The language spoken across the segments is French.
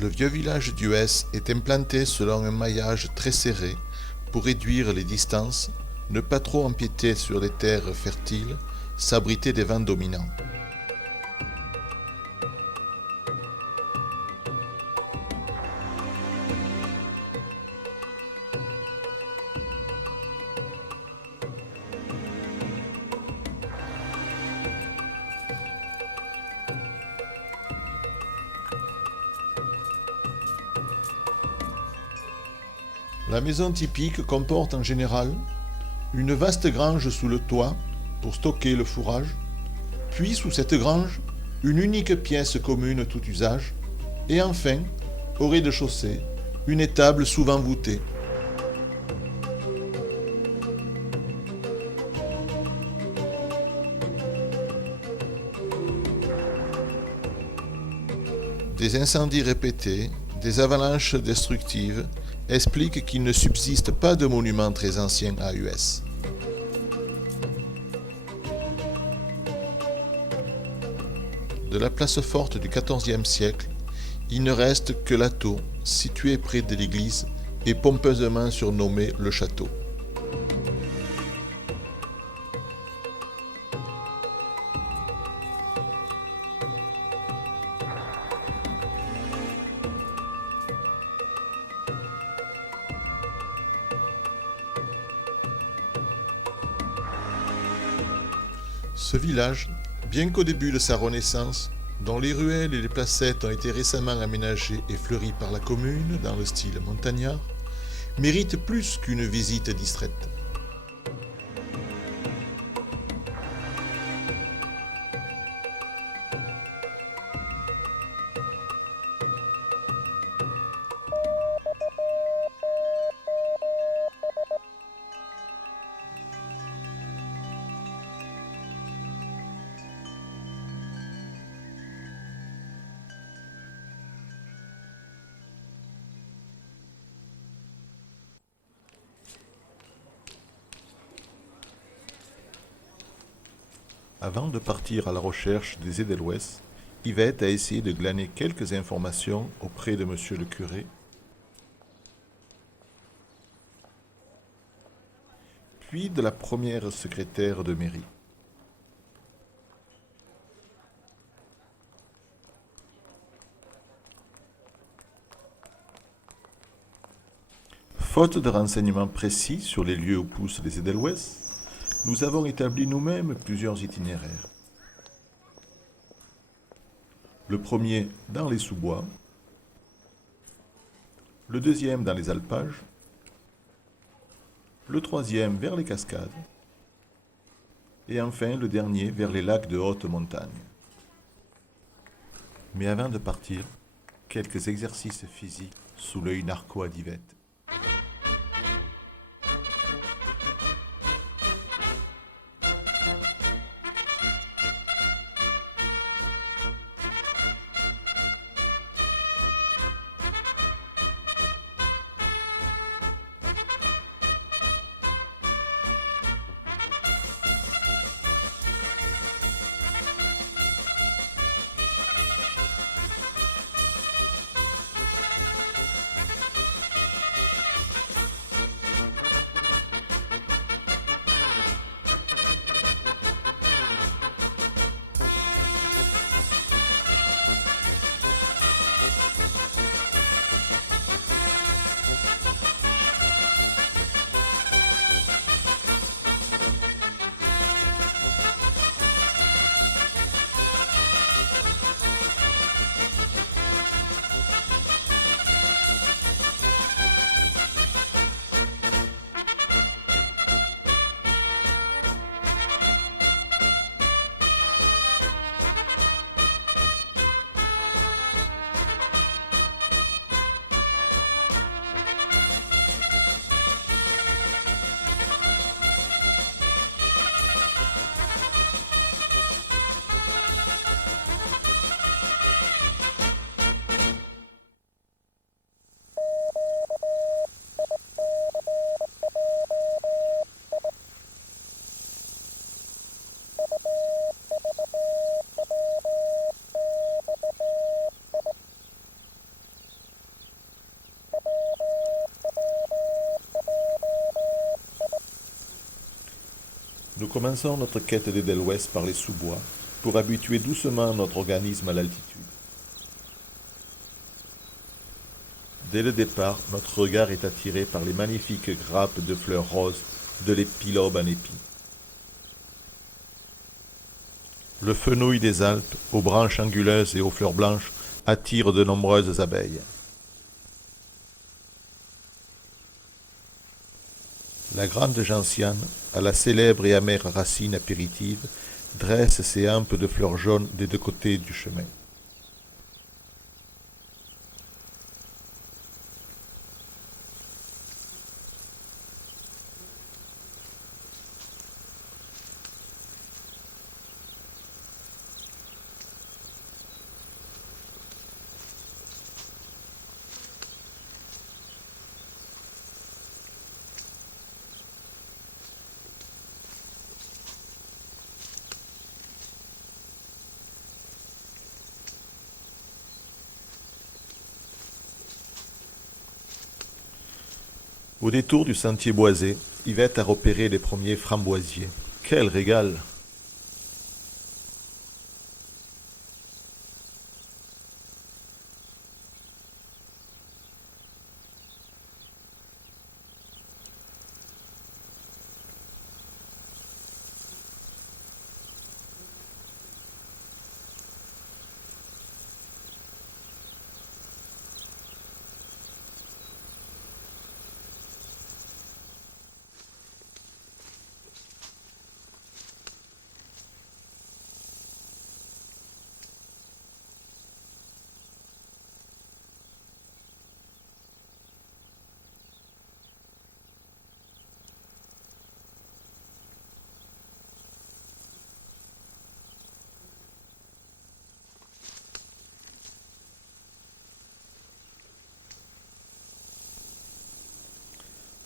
Le vieux village d'Hues est implanté selon un maillage très serré pour réduire les distances, ne pas trop empiéter sur les terres fertiles, s'abriter des vents dominants. La maison typique comporte en général une vaste grange sous le toit pour stocker le fourrage, puis sous cette grange, une unique pièce commune tout usage, et enfin, au rez-de-chaussée, une étable souvent voûtée. Des incendies répétés, des avalanches destructives expliquent qu'il ne subsiste pas de monuments très anciens à Hues. De la place forte du XIVe siècle, il ne reste que la tour, située près de l'église et pompeusement surnommée le château. Ce village, bien qu'au début de sa renaissance, dont les ruelles et les placettes ont été récemment aménagées et fleuries par la commune dans le style montagnard, mérite plus qu'une visite distraite. Avant de partir à la recherche des Edelweiss, Yvette a essayé de glaner quelques informations auprès de monsieur le curé, puis de la première secrétaire de mairie. Faute de renseignements précis sur les lieux où poussent les Edelweiss, nous avons établi nous-mêmes plusieurs itinéraires. Le premier dans les sous-bois, le deuxième dans les alpages, le troisième vers les cascades, et enfin le dernier vers les lacs de haute montagne. Mais avant de partir, quelques exercices physiques sous l'œil narquois d'Yvette. Nous commençons notre quête d'Edelweiss par les sous-bois pour habituer doucement notre organisme à l'altitude. Dès le départ, notre regard est attiré par les magnifiques grappes de fleurs roses de l'épilobe en épi. Le fenouil des Alpes, aux branches anguleuses et aux fleurs blanches, attire de nombreuses abeilles. La grande gentiane, à la célèbre et amère racine apéritive, dresse ses hampes de fleurs jaunes des deux côtés du chemin. Au détour du sentier boisé, Yvette a repéré les premiers framboisiers. Quel régal!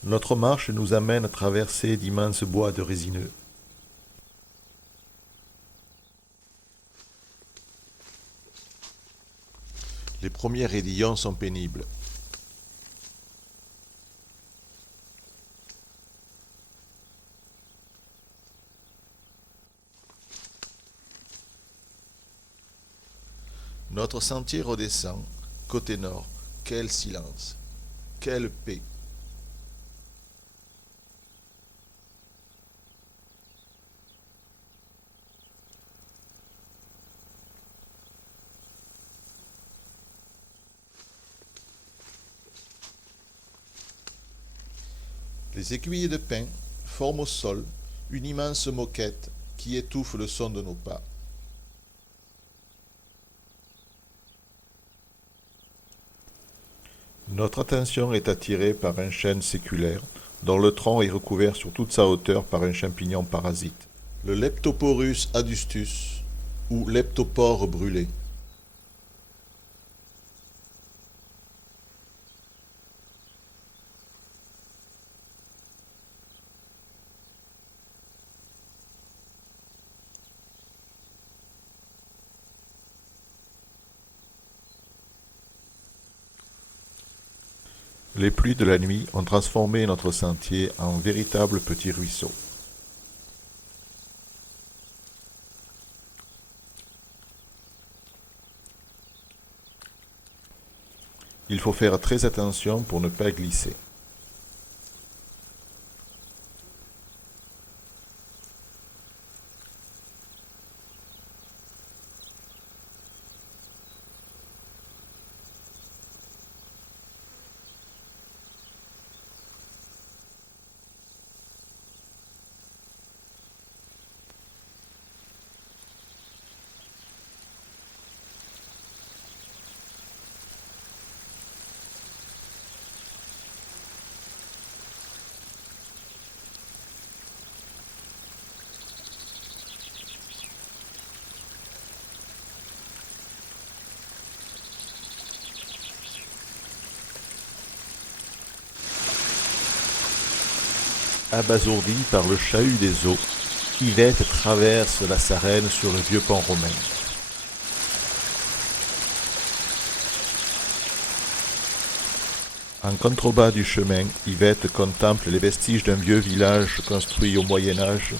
Notre marche nous amène à traverser d'immenses bois de résineux. Les premiers raidillons sont pénibles. Notre sentier redescend, côté nord. Quel silence! Quelle paix! Les aiguilles de pin forment au sol une immense moquette qui étouffe le son de nos pas. Notre attention est attirée par un chêne séculaire dont le tronc est recouvert sur toute sa hauteur par un champignon parasite, le Leptoporus adustus ou leptopore brûlé. Les pluies de la nuit ont transformé notre sentier en véritable petit ruisseau. Il faut faire très attention pour ne pas glisser. Abasourdi par le chahut des eaux, Yvette traverse la Sarenne sur le vieux pont romain. En contrebas du chemin, Yvette contemple les vestiges d'un vieux village construit au Moyen Âge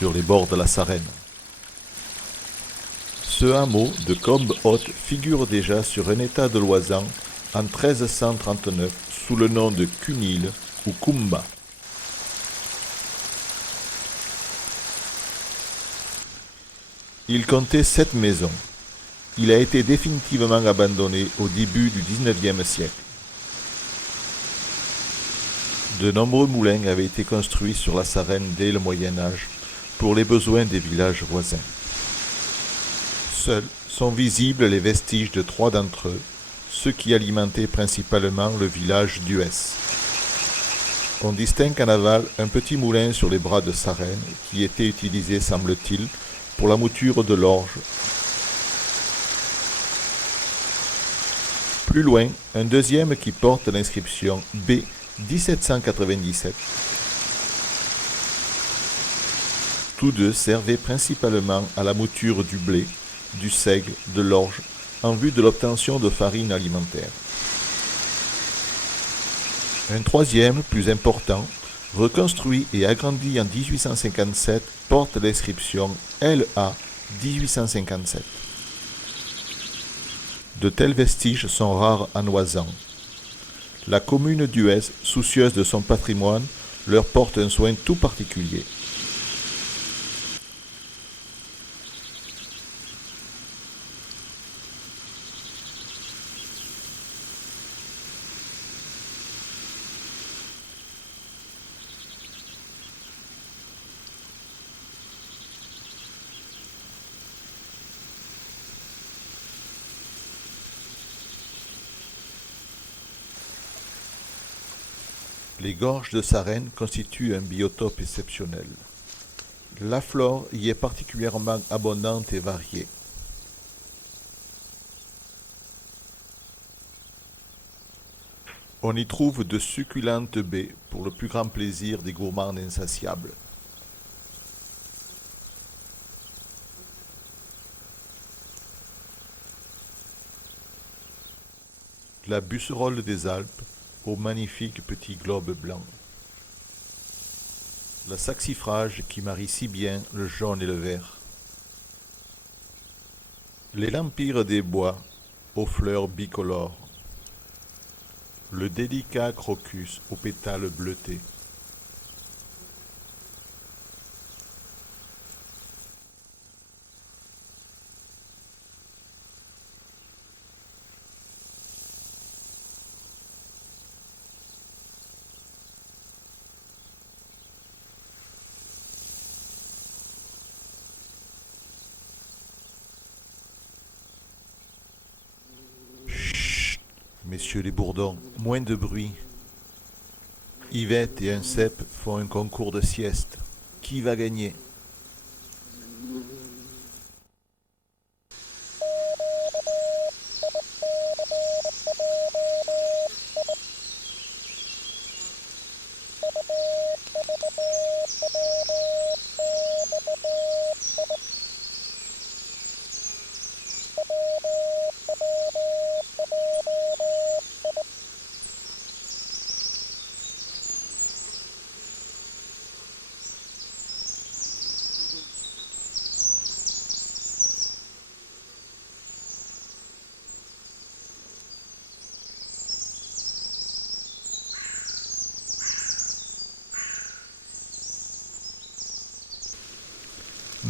sur les bords de la Sarenne. Ce hameau de Combe-Haute figure déjà sur un état de Loisan en 1339 sous le nom de Cunil ou Cumba. Il comptait 7 maisons. Il a été définitivement abandonné au début du XIXe siècle. De nombreux moulins avaient été construits sur la Sarenne dès le Moyen Âge pour les besoins des villages voisins. Seuls sont visibles les vestiges de 3 d'entre eux, ceux qui alimentaient principalement le village d'Huès. On distingue en aval un petit moulin sur les bras de Sarenne qui était utilisé, semble-t-il, pour la mouture de l'orge. Plus loin, un deuxième qui porte l'inscription B 1797. Tous deux servaient principalement à la mouture du blé, du seigle, de l'orge, en vue de l'obtention de farine alimentaire. Un troisième, plus important, reconstruit et agrandi en 1857, porte l'inscription LA 1857. De tels vestiges sont rares en Loisan. La commune d'Huès, soucieuse de son patrimoine, leur porte un soin tout particulier. Les gorges de Sarenne constituent un biotope exceptionnel. La flore y est particulièrement abondante et variée. On y trouve de succulentes baies pour le plus grand plaisir des gourmands insatiables. La busserolle des Alpes au magnifique petit globe blanc. La saxifrage qui marie si bien le jaune et le vert. Les lampires des bois aux fleurs bicolores. Le délicat crocus aux pétales bleutés. Messieurs les bourdons, moins de bruit. Yvette et un cep font un concours de sieste. Qui va gagner?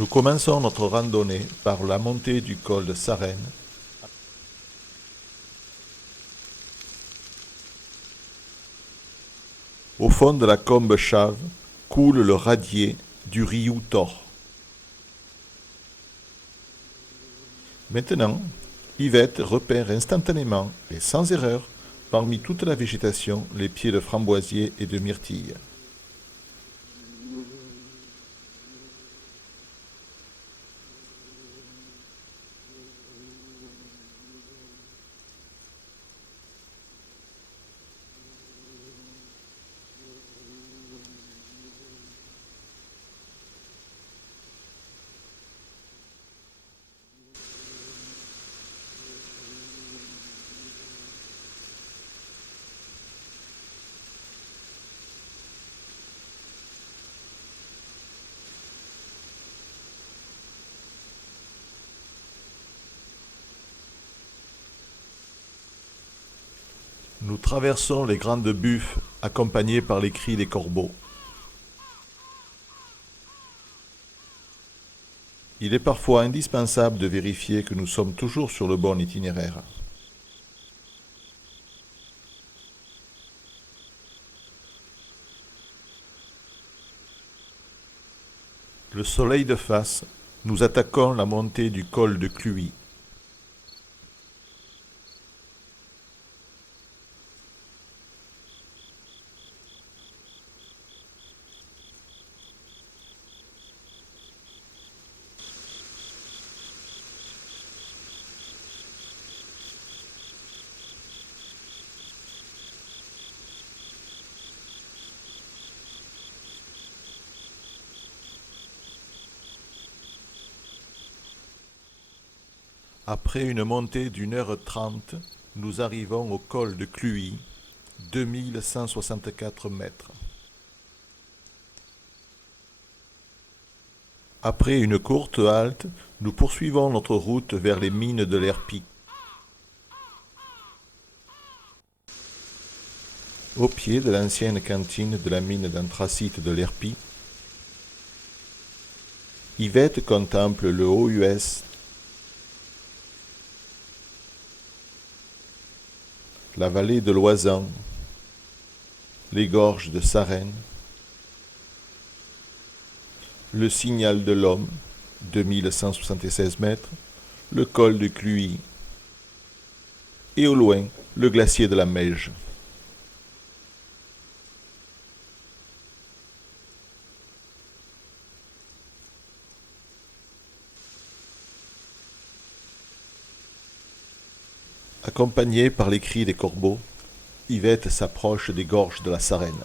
Nous commençons notre randonnée par la montée du col de Sarenne. Au fond de la combe chave coule le radier du Riou Tor. Maintenant, Yvette repère instantanément et sans erreur, parmi toute la végétation, les pieds de framboisier et de myrtille. Nous traversons les grandes buffes accompagnés par les cris des corbeaux. Il est parfois indispensable de vérifier que nous sommes toujours sur le bon itinéraire. Le soleil de face, nous attaquons la montée du col de Cluis. Après une montée d'1h30, nous arrivons au col de Cluis, 2164 mètres. Après une courte halte, nous poursuivons notre route vers les mines de l'Herpie. Au pied de l'ancienne cantine de la mine d'anthracite de l'Herpie, Yvette contemple le Haut-US, la vallée de l'Oisan, les gorges de Sarenne, le signal de l'Homme, 2176 mètres, le col de Cluis, et au loin, le glacier de la Meige. Accompagnée par les cris des corbeaux, Yvette s'approche des gorges de la Sarenne.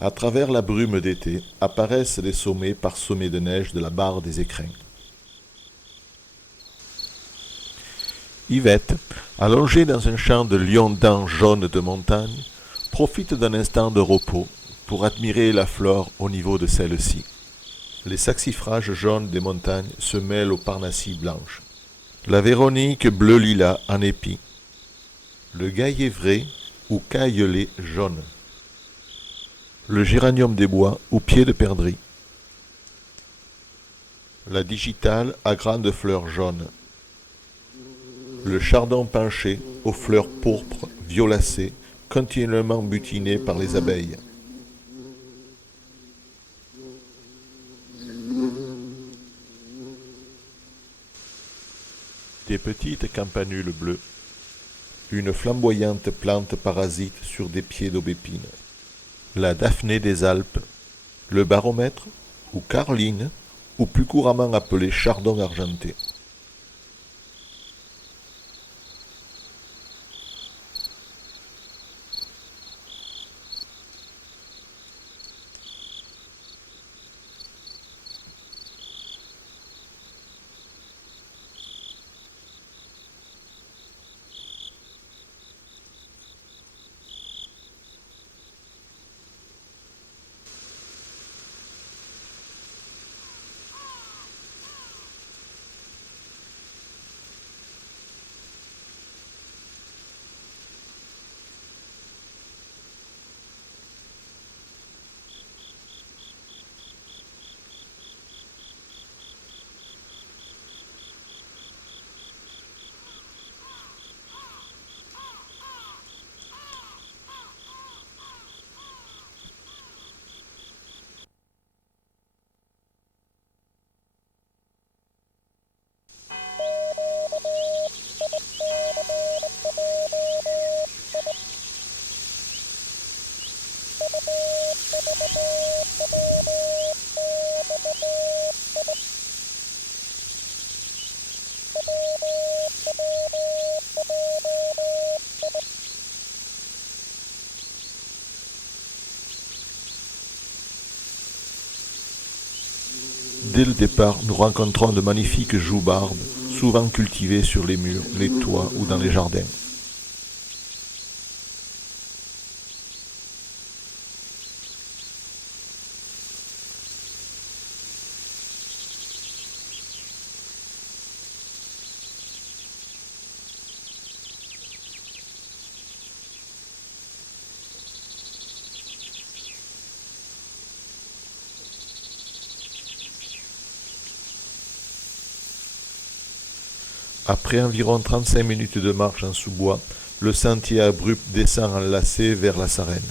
À travers la brume d'été apparaissent les sommets parsemés de neige de la barre des Écrins. Yvette, allongée dans un champ de lions-dents jaunes de montagne, profite d'un instant de repos pour admirer la flore au niveau de celle-ci. Les saxifrages jaunes des montagnes se mêlent aux parnassis blanches. La véronique bleu-lilas en épi. Le gaillet vrai ou caillelet jaune. Le géranium des bois ou pied de perdrix. La digitale à grandes fleurs jaunes. Le chardon penché aux fleurs pourpres, violacées, continuellement butinées par les abeilles. Des petites campanules bleues. Une flamboyante plante parasite sur des pieds d'aubépine. La Daphné des Alpes, le baromètre, ou carline, ou plus couramment appelé chardon argenté. Dès le départ, nous rencontrons de magnifiques joubarbes, souvent cultivées sur les murs, les toits ou dans les jardins. Après environ 35 minutes de marche en sous-bois, le sentier abrupt descend en lacet vers la Sarenne.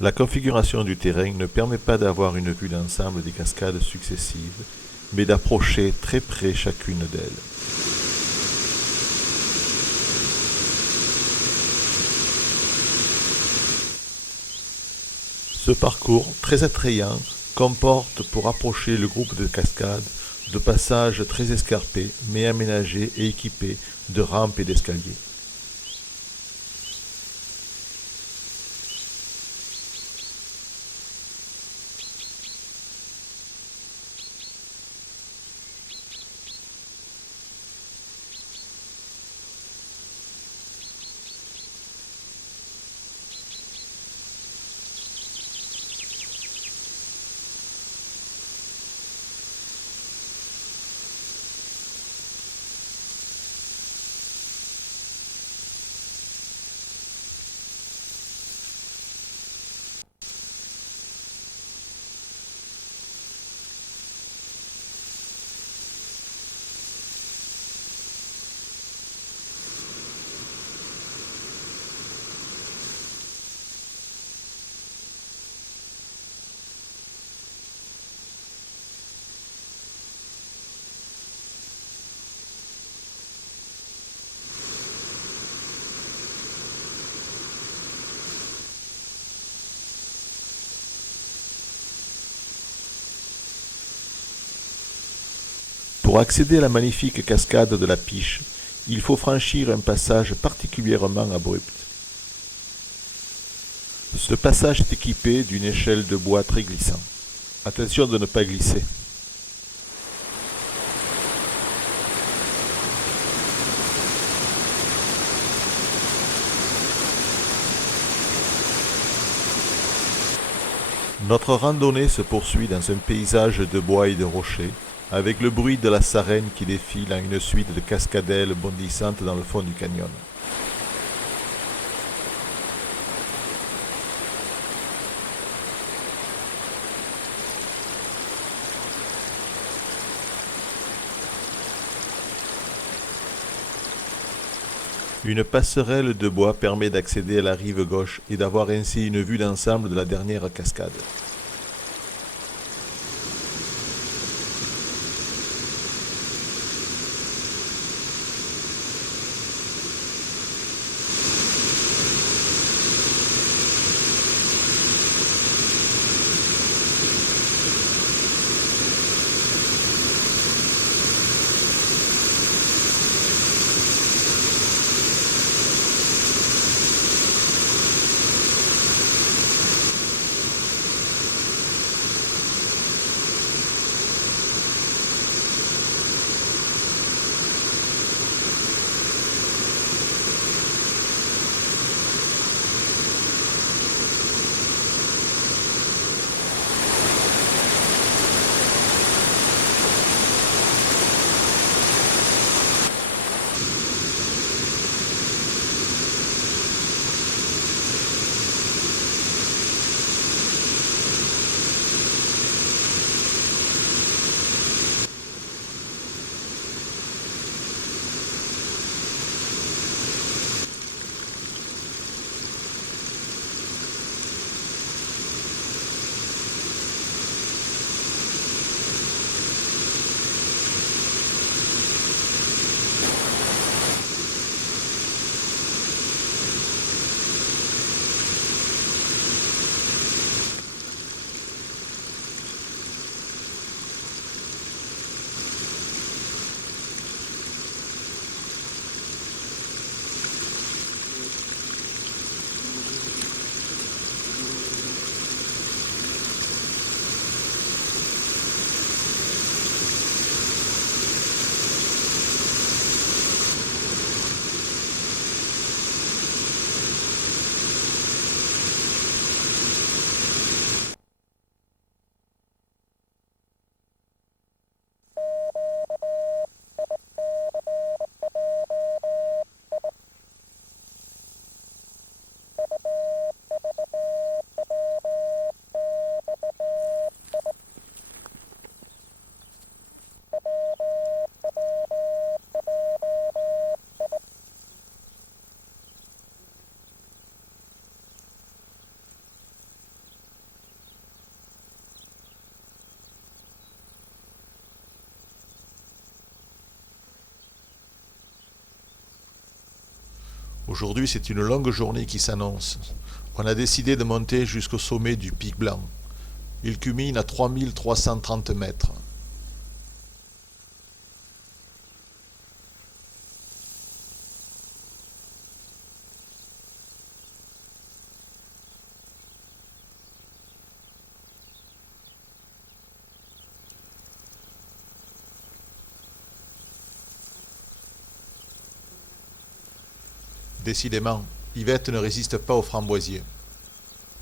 La configuration du terrain ne permet pas d'avoir une vue d'ensemble des cascades successives, mais d'approcher très près chacune d'elles. Ce parcours, très attrayant, comporte pour approcher le groupe de cascades de passages très escarpés, mais aménagés et équipés de rampes et d'escaliers. Pour accéder à la magnifique cascade de la Piche, il faut franchir un passage particulièrement abrupt. Ce passage est équipé d'une échelle de bois très glissant. Attention de ne pas glisser. Notre randonnée se poursuit dans un paysage de bois et de rochers, avec le bruit de la Sarenne qui défile en une suite de cascadelles bondissantes dans le fond du canyon. Une passerelle de bois permet d'accéder à la rive gauche et d'avoir ainsi une vue d'ensemble de la dernière cascade. Aujourd'hui, c'est une longue journée qui s'annonce. On a décidé de monter jusqu'au sommet du Pic Blanc. Il culmine à 3330 mètres. Décidément, Yvette ne résiste pas aux framboisiers.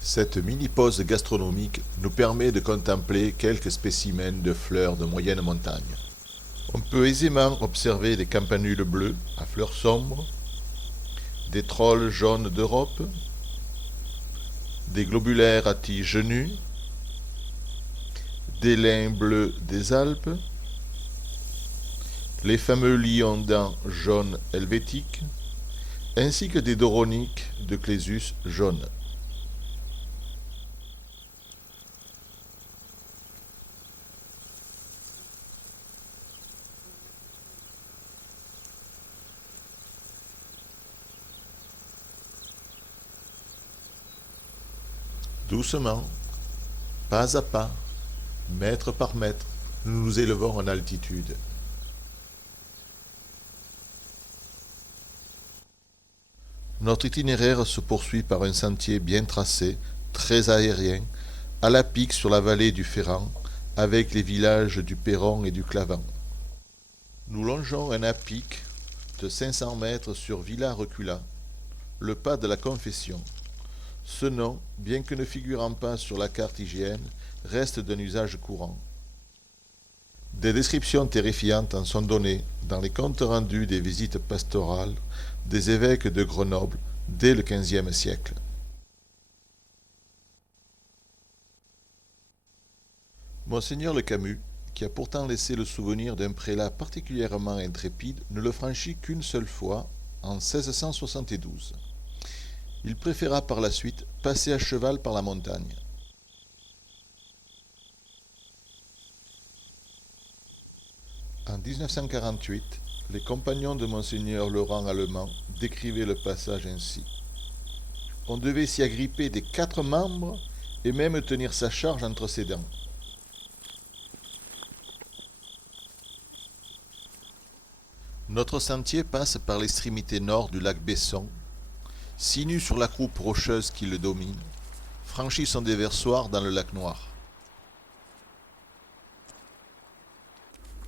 Cette mini-pause gastronomique nous permet de contempler quelques spécimens de fleurs de moyenne montagne. On peut aisément observer des campanules bleues à fleurs sombres, des trolls jaunes d'Europe, des globulaires à tiges nues, des lins bleus des Alpes, les fameux lions-dents jaunes helvétiques, ainsi que des doroniques de Clésus jaunes. Doucement, pas à pas, mètre par mètre, nous nous élevons en altitude. Notre itinéraire se poursuit par un sentier bien tracé, très aérien, à la pique sur la vallée du Ferrand, avec les villages du Perron et du Clavant. Nous longeons un à-pic de 500 mètres sur Villa-Recula, le pas de la Confession. Ce nom, bien que ne figurant pas sur la carte IGN, reste d'un usage courant. Des descriptions terrifiantes en sont données dans les comptes rendus des visites pastorales des évêques de Grenoble dès le XVe siècle. Monseigneur Le Camus, qui a pourtant laissé le souvenir d'un prélat particulièrement intrépide, ne le franchit qu'une seule fois, en 1672. Il préféra par la suite passer à cheval par la montagne. En 1948, les compagnons de Monseigneur Laurent Allemand décrivaient le passage ainsi. On devait s'y agripper des 4 membres et même tenir sa charge entre ses dents. Notre sentier passe par l'extrémité nord du lac Besson, sinue sur la croupe rocheuse qui le domine, franchit son déversoir dans le lac Noir.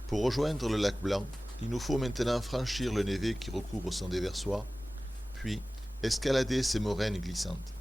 Pour rejoindre le lac Blanc, il nous faut maintenant franchir le névé qui recouvre son déversoir, puis escalader ces moraines glissantes.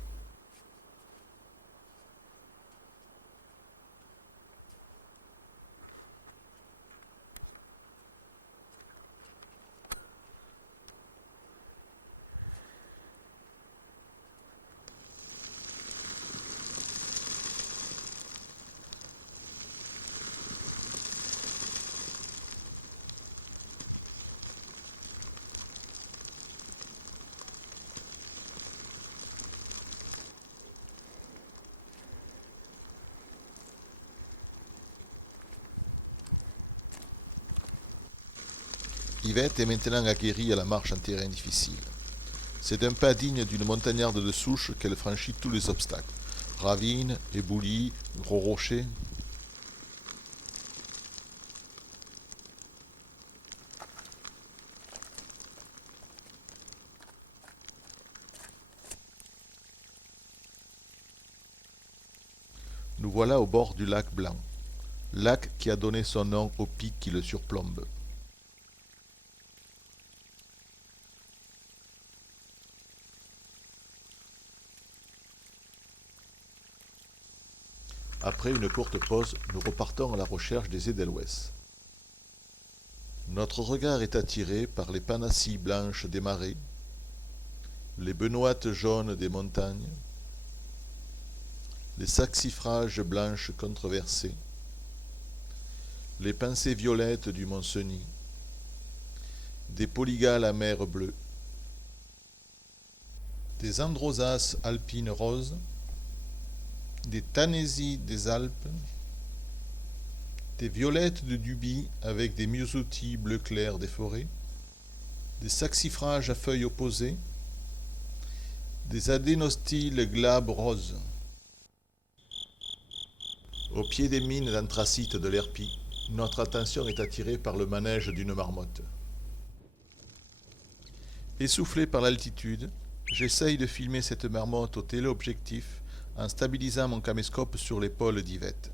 Yvette est maintenant aguerrie à la marche en terrain difficile. C'est un pas digne d'une montagnarde de souche qu'elle franchit tous les obstacles. Ravines, éboulis, gros rochers. Nous voilà au bord du lac Blanc, lac qui a donné son nom au pic qui le surplombe. Après une courte pause, nous repartons à la recherche des Edelweiss. Notre regard est attiré par les panacées blanches des marais, les benoîtes jaunes des montagnes, les saxifrages blanches controversées, les pincées violettes du Mont-Cenis, des polygales à mer bleue, des androsas alpines roses, des tanésies des Alpes, des violettes de Dubis avec des myosotis bleu clair des forêts, des saxifrages à feuilles opposées, des adénostyles glabres roses. Au pied des mines d'anthracite de l'Herpie, notre attention est attirée par le manège d'une marmotte. Essoufflé par l'altitude, j'essaye de filmer cette marmotte au téléobjectif en stabilisant mon caméscope sur l'épaule d'Yvette.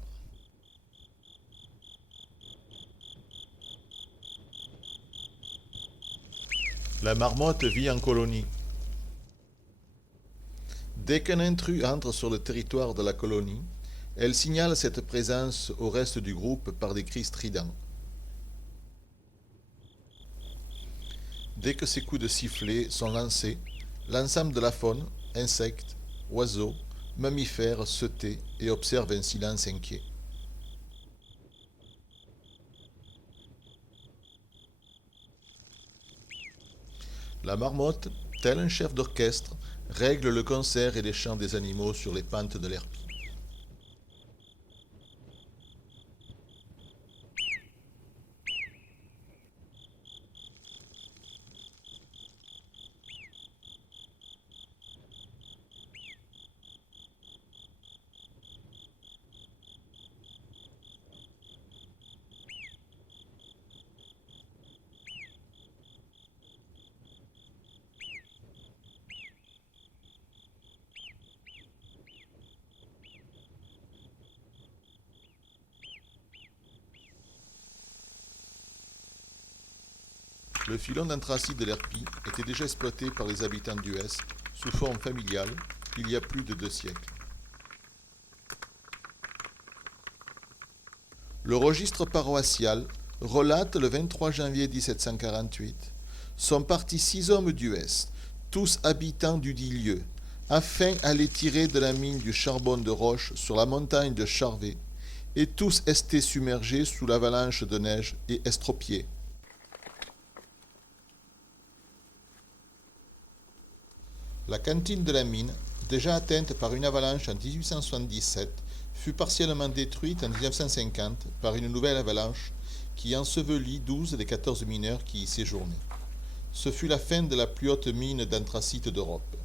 La marmotte vit en colonie. Dès qu'un intrus entre sur le territoire de la colonie, elle signale cette présence au reste du groupe par des cris stridents. Dès que ces coups de sifflet sont lancés, l'ensemble de la faune, insectes, oiseaux, mammifères se tait et observe un silence inquiet. La marmotte, tel un chef d'orchestre, règle le concert et les chants des animaux sur les pentes de l'Herpie. Le filon d'anthracite de l'Herpie était déjà exploité par les habitants d'Hues sous forme familiale il y a plus de 2 siècles. Le registre paroissial relate le 23 janvier 1748 sont partis 6 hommes d'Hues, tous habitants du dit lieu, afin d'aller tirer de la mine du charbon de roche sur la montagne de Charvet, et tous étaient submergés sous l'avalanche de neige et estropiés. La cantine de la mine, déjà atteinte par une avalanche en 1877, fut partiellement détruite en 1950 par une nouvelle avalanche qui ensevelit 12 des 14 mineurs qui y séjournaient. Ce fut la fin de la plus haute mine d'anthracite d'Europe.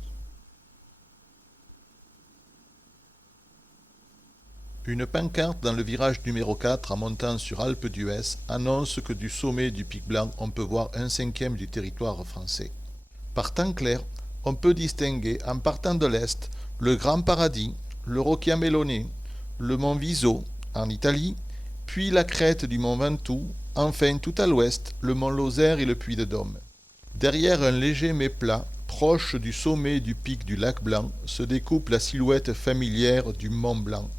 Une pancarte dans le virage numéro 4 en montant sur Alpe d'Huez annonce que du sommet du Pic Blanc on peut voir 1/5 du territoire français. Par temps clair, on peut distinguer, en partant de l'est, le Grand Paradis, le Rocchia Melone, le mont Viso, en Italie, puis la crête du mont Ventoux, enfin tout à l'ouest, le mont Lozère et le Puy de Dôme. Derrière un léger méplat, proche du sommet du pic du lac Blanc, se découpe la silhouette familière du Mont Blanc.